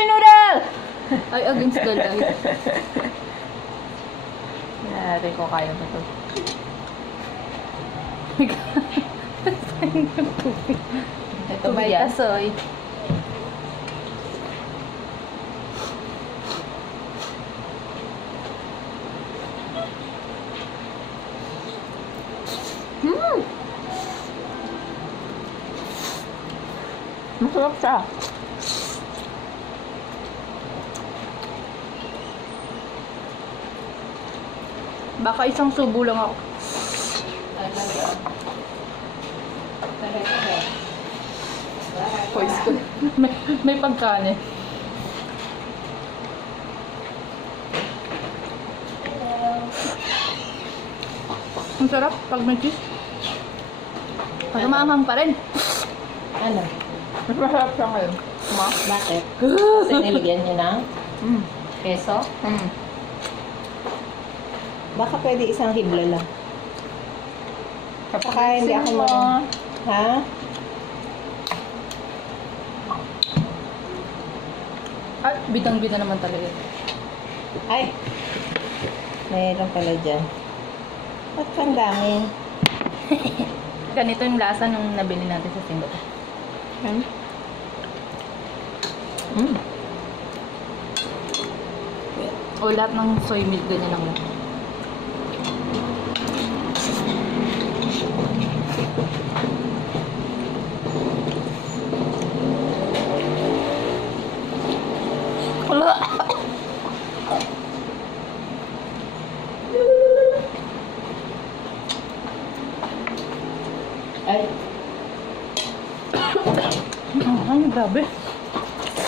Spaghetti noodle! Ay, against the light. Natin ko kaya ba ito. Ito ba yan? Soy. Masarap siya. Baka isang subo lang ako. Voice ko. may pagkane. Ang sarap pag may cheese. Pag maanghang pa rin. Ano? Mas masarap siya ngayon. Bakit? Kasi nilagyan niyo ng keso? Baka pwede isang hibla lang. Saka hindi ako Ha? At bidang-bida naman talaga. Ay! Mayroon pala dyan. Ba't kang dami? Ganito yung lasa nung nabili natin sa Singapore. O lahat ng soy milk ganyan lang. Ay! Ay, grabe.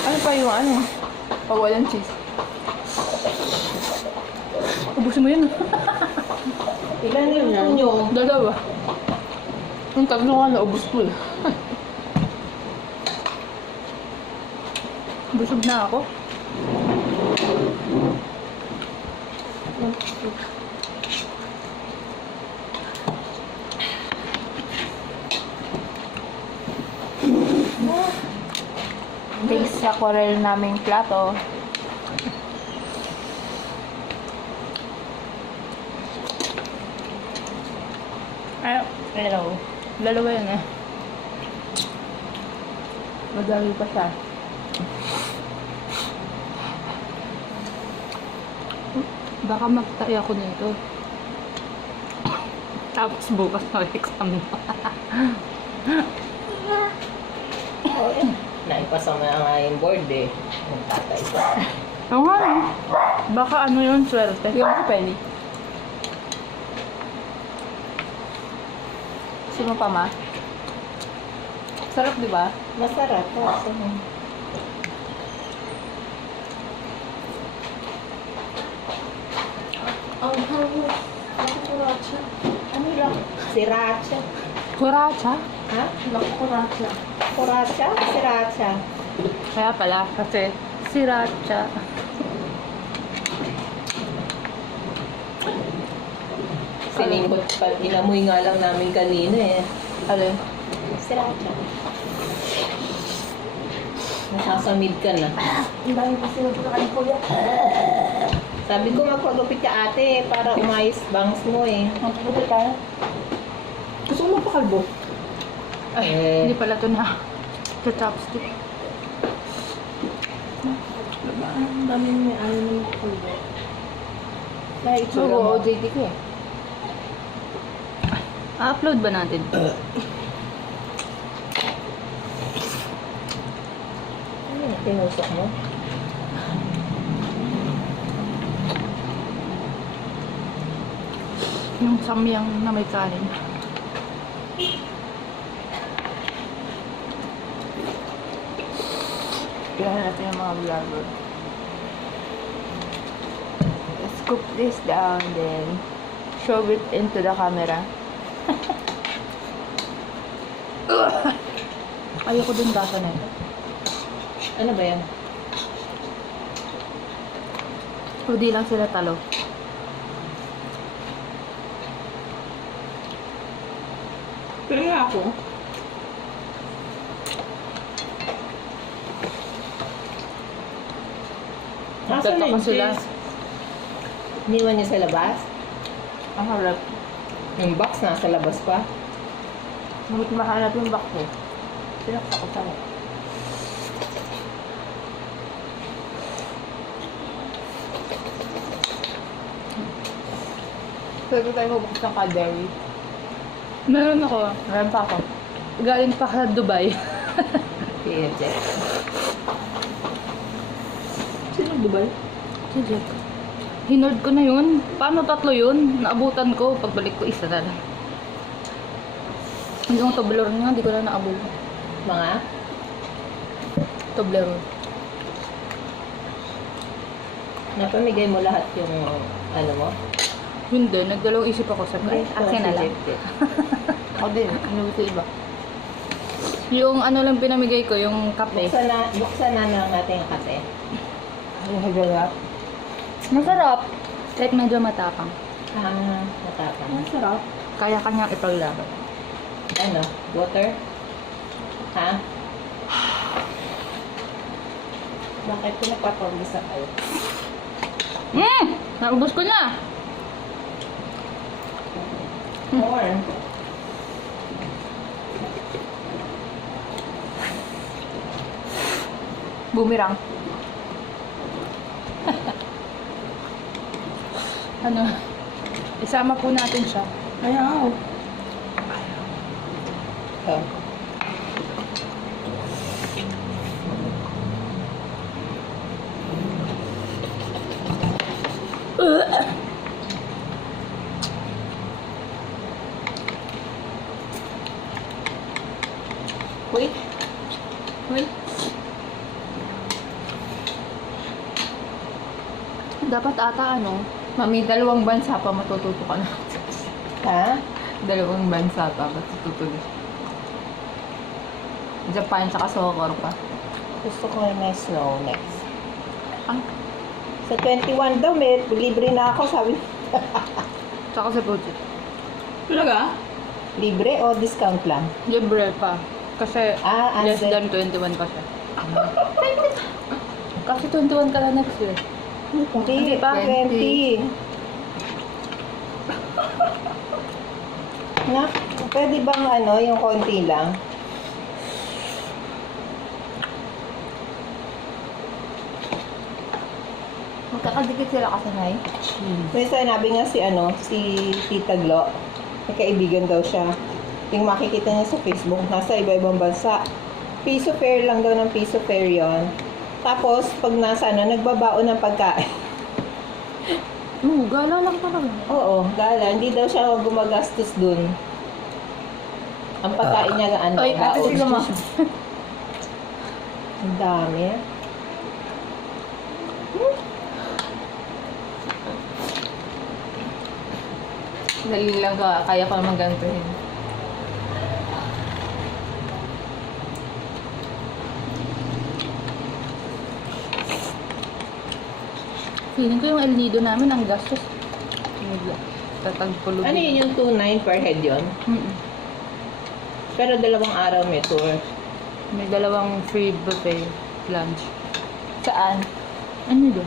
Ano pa yung ano? Pag walang cheese. Ubusin mo yun. Ilan niluto nyo? Dalawa. Yung tatlo nga naubos ko eh. Busog na ako. Base sa aquarel naming plato. Ay, hello. Dalawa yun eh. Madami pa siya. Baka magtayo ako nito. Tapos bukas mag-exam na. Naipasa mo nga yung board eh. Yung tatay ko. Oo nga no. Baka ano yun, swerte. Yung ko penny. Sino pa ma? Sarap di ba? Masarap. Ang hangos. Ako kuracha. Ano lang? Sriracha. Kuracha? Ha? Kuracha. Kuracha? Sriracha. Kaya pala, kasi sriracha. Sinibot pa. Inamoy nga lang namin kanina eh. Alin? Sriracha. Nasasamid ka na. Ang dami pa sila po kay Kuya. Sabi ko magpagupit ka ate para umayos bangs mo eh. Magpapit tayo? Gusto mo magpakalbo? Ay, Eh. hindi pala ito na. Sa chopstick. Diba? Ang dami may ayaw na magpakalbo. Dahil So, itsura mo. OJT ko eh. A-upload ba natin? Ano yung tinusok mo? Yung samyang na may kanin. Kaya natin yung mga vlogger. Scoop this down, then show it into the camera. Ayoko dun gasa na ito. Ano ba yan? O di lang sila talo. Kaya ako. Nasaan na Tataka yung sila. cheese? Iniwan niya sa labas? Ang harap. Yung box nasa labas pa? Ngunit mahanap yung box ko. Sinaksa ko sa Pwede tayo magbukas ng Cadbury. Meron ako. Meron pa ako. Galing pa sa Dubai. Kaya Jeff. Sino Dubai? Si Jack. Hinord ko na yun. Paano 3 yun? Naabutan ko. Pagbalik ko, isa na lang. Yung Toblerone nga, hindi ko na naabot. Mga? Toblerone. Napamigay mo lahat yung ano mo? Hindi, nagdalawang isip ako sa Ay, akin na lang. Jeff. Ako din, inuwi ko iba. Yung ano lang pinamigay ko, yung kape. Buksan na lang natin yung kape. Ay, hagarap. Masarap. Kahit medyo matapang. Matapang. Masarap. Kaya kanyang ipaglaban. Ano? Water? Ha? Bakit pinagpapagisa kayo? Naubos ko na! More. Bumirang. Ano? Isama po natin siya. Ayaw. Oh. Wait. Wait. Dapat ata ano, mami, 2 bansa pa matututo ka na. Ha? 2 bansa pa matututo na. Japan tsaka Soccer pa. Gusto ko yung may snow next. Ah, Sa 21 daw, may libre na ako, sabi. tsaka sa budget. Talaga? Libre o discount lang? Libre pa. Kasi less under. than 21 pa siya. Kasi 21 ka na next year. Hindi pa, 20. Na, pwede bang ano, yung konti lang? Magkakadikit sila kasi na May sinabi nga si ano, si Tita Glo, may kaibigan daw siya. Yung makikita niya sa Facebook, nasa iba-ibang bansa. Piso fare lang daw ng piso fare yon. Tapos, pag nasa ano, nagbabaon ng pagkain. Gala lang talaga. Oo, gala. Hindi daw siya gumagastos dun. Ang pagkain niya ano, Ay, ate baon. sila ma. Ang dami. Dali lang ka, kaya ko naman gantuhin. Feeling ko yung El Nido namin ang gastos. Tatagpulog. Ano yun yung 2.9 per head yon? Pero 2 araw may tour. May 2 free buffet lunch. Saan? Ano do?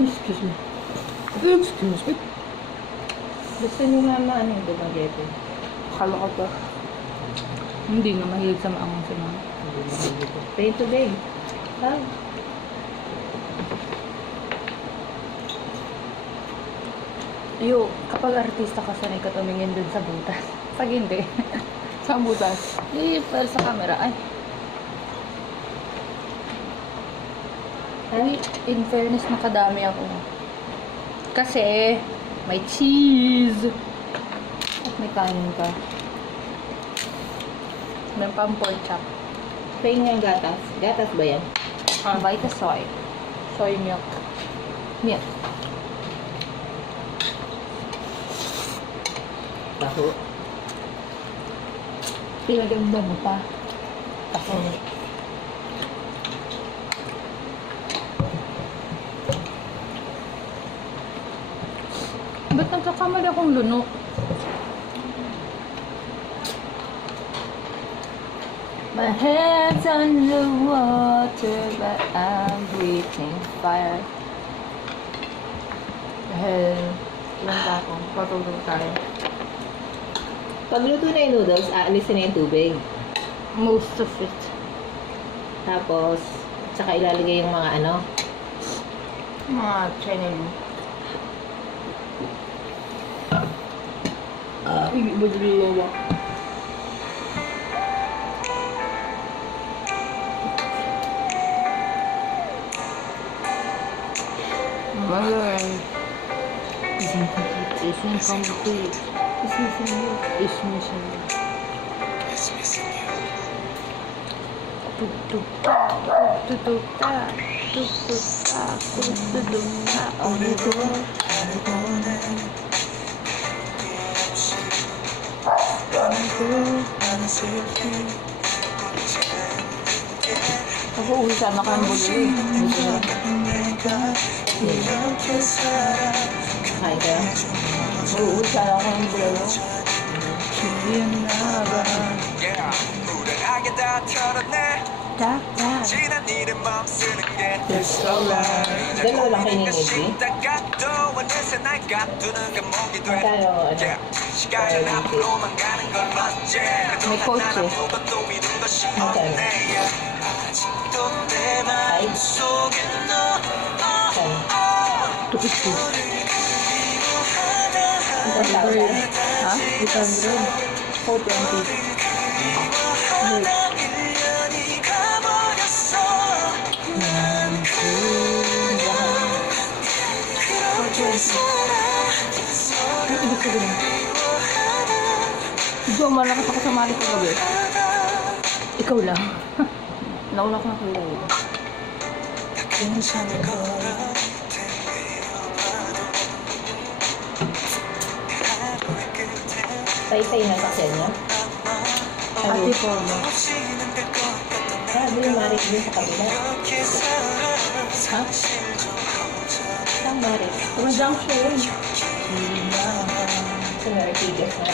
Excuse me. Excuse me. Gusto ni mama ano yung dumagete? Kala ko to. Hindi nga mahilig sa maangang si mama. Day to day. Ah. Yo, kapag artista ka sanay ka tumingin dun sa butas. Pag hindi. Sa butas. Pero sa camera. Ay. Ay, in fairness, nakadami ako. Kasi, may cheese. At may kanin ka. May pang pork chop. Plain yung gatas. Gatas ba yan? Vita soy. Soy milk. Milk. Taho. Pinaganda mo pa. Ako. Ba't nagkakamali akong lunok? My head's under water, but I'm breathing fire. Dahil, ilan pa ako? Patulog tayo. Pag luto na yung noodles, aalisin na yung tubig. Most of it. Tapos, tsaka ilalagay yung mga ano. Mga Chinese. Iba dito ba? Magaling. Isn't complete. Isn't complete. It's missing you. It's missing you. Tuk tuk ta, tuk tuk ta, tuk tuk ta, tuk tuk ta. On the door. Ako uwi sana kang buli. Kain ka. Uwi sana kang buli. Hindi na ba? Tak tak. Yes, alright. Dalawa lang kayo ni Nidri. Magkano, ano? May coach eh. Magkano? Five? Ten? Tukit ko. 1,000? Ha? 800. 420. Ibig sabihin. Jo, malakas ako sa mali ko gabi. Ikaw lang. Nauna ko na kayo. Tay-tay na kasi niya. Ate po mo. Sabi yung marik din sa kabila. Ha? Saan marik? Conjunction. Sa Maritigas na.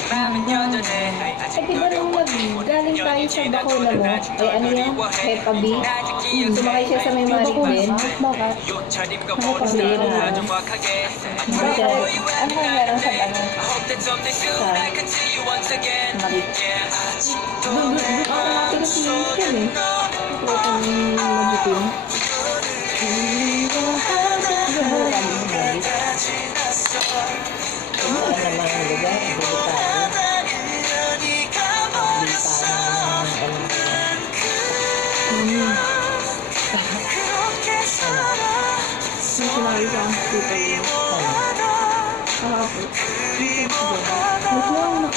Eh, di ba nung galing tayo sa Bacola mo, eh ano yan? Peppa B? Sumakay siya sa may marik din. Bakit? Nakapabili na. Bakit? Ano kung meron sa ano? Sa Mali. doon ako natin si Michelle eh. Ito ang magiting. Ano naman ang lugar?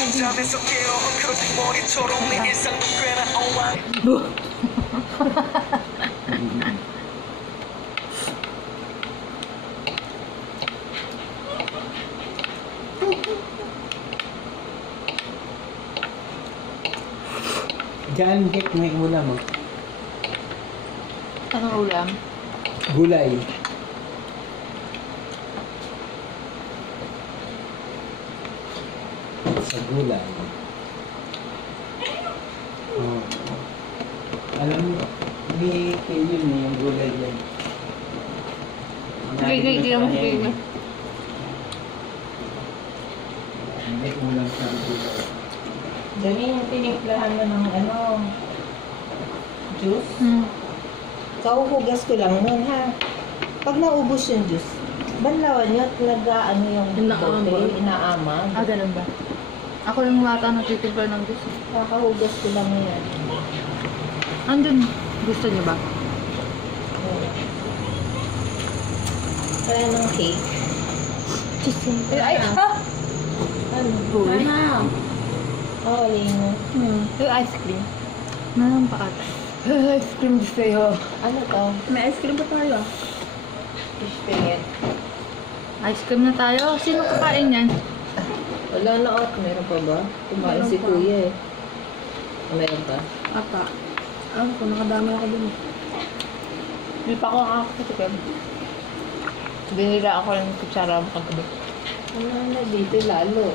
Yung sinabi sa akin sa tita yun. Kahapon. Wait lang, nakabili. Diyan, Hek, may ulam mo. Anong ulam? Gulay. Sa gulay. Oh. Alam mo, may kayo yun eh, yung gulay yan. Gigil. May ulam sa gulay. Dami yung tinimplahan mo ng ano, juice. Kauhugas ko lang nun ha. Pag naubos yung juice, banlawan yun at nag-ano yung Inaamag. bote, inaamag. Ah, ganun ba? Ako yung lata na titimpla ng gusto. Kakahugas ko lang yan. Andun, gusto niyo ba? Kaya ng cake. Ay, ha? Ano? Uy. Oh, lino. Yung ice cream. Meron pa ata. Ice cream sa'yo. Ano to? May ice cream pa tayo ah. Fish fillet. Ice cream na tayo. Sino kakain yan? Wala na out. Meron pa ba? Kumain Meron si pa. kuya eh. Meron pa? Ata. Alam ko, nakadami ako dun. Hindi pa ako nakakatikim. Binila ako ng kutsara mo kagabi. Ano na dito lalo?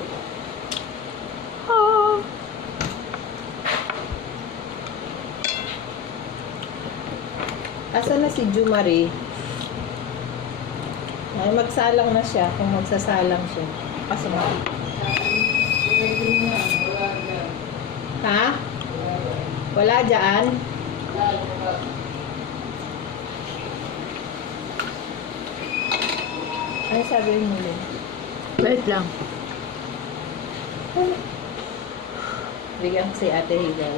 Asa na si Jumari? Ay, magsalang na siya. Kung magsasalang siya. Asa na? Ha? Wala dyan? Ano sabi mo din? Wait lang. Bigyan ko si Ate Higal.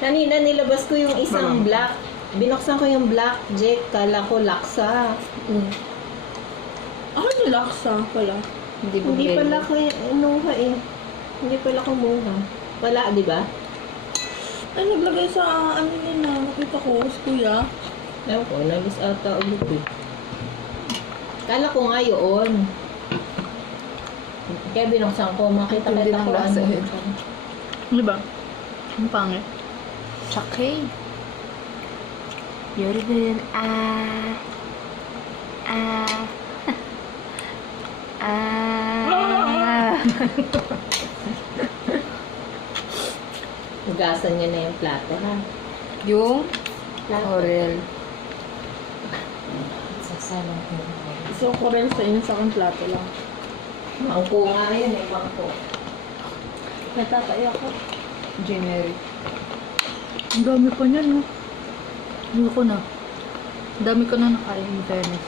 Kanina nilabas ko yung isang black. Binuksan ko yung black Jack. Kala ko laksa. Ako nilaksa pala. Hindi pala ko inuha eh. Hindi pala kumuha. Wala, di ba? Ay, naglagay sa ano yun na. Nakita ko, si kuya. Ewan ko, nabis ata ulit eh. Kala ko nga yun. Kaya binuksan ko, makita Hindi kita ng ko lasa ano. yun. Di ba? Ang pangit. Tsake. Yorubun, ah. Hugasan niya na yung plato ha. Yung Orel. Sasalang ko. So, ko rin sa inyo sa aking plato lang. Mangko nga yun eh, mangko. Natatay ako. Generic. Ang dami pa niyan, no? Ayoko na. Ang dami ko na nakain, in fairness.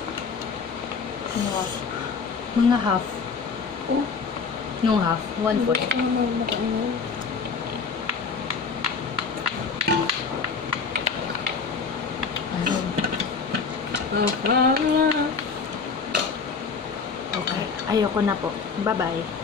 Mga half. Oh. Yung half. 1/4. Ano naman makainin? Okay. Ayoko na po. Bye-bye.